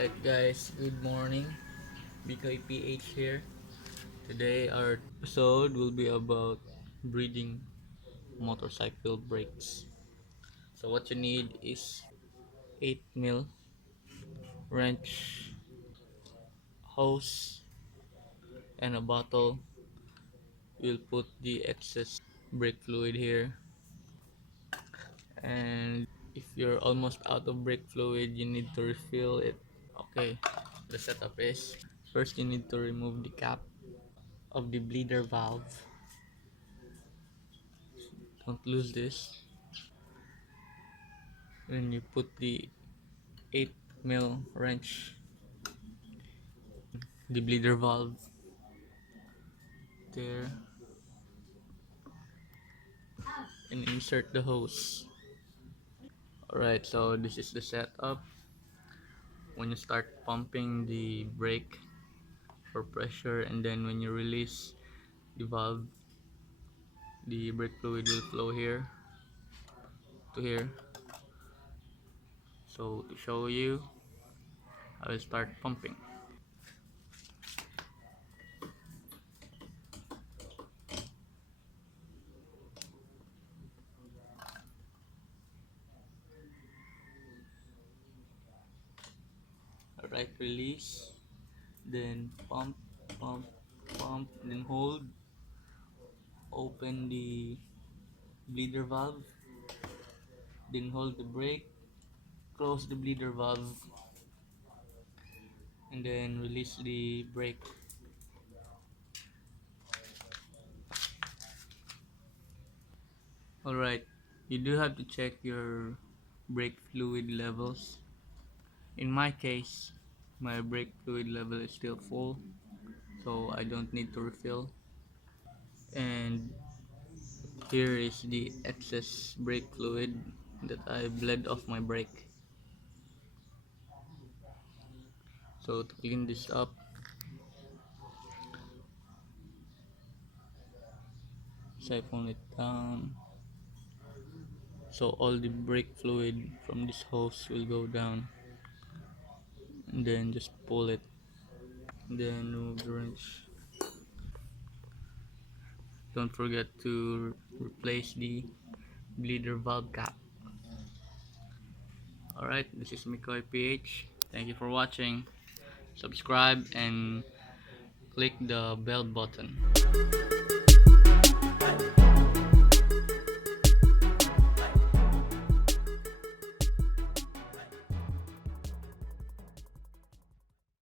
Alright guys, good morning. BKPH here. Today our episode will be about breeding motorcycle brakes. So what you need is 8 mil wrench, hose, and a bottle. We'll put the excess brake fluid here. And if you're almost out of brake fluid, you need to refill it. Okay, the setup is first you need to remove the cap of the bleeder valve. Don't lose this. When you put the 8 mil wrench, the bleeder valve there, and insert the hose. Alright, so this is the setup. When you start pumping the brake for pressure, and then when you release the valve, the brake fluid will flow here to here. So to show you, I will start pumping. Alright, release, then pump, pump, pump, then hold, open the bleeder valve, then hold the brake, close the bleeder valve, and then release the brake. Alright, you do have to check your brake fluid levels. In my case, my brake fluid level is still full, so I don't need to refill. And here is the excess brake fluid that I bled off my brake. So to clean this up, siphon it down so all the brake fluid from this hose will go down, and then just pull it, then remove the wrench. Don't forget to replace the bleeder valve cap. Alright, this is Mikoy PH. Thank you for watching. Subscribe and click the bell button.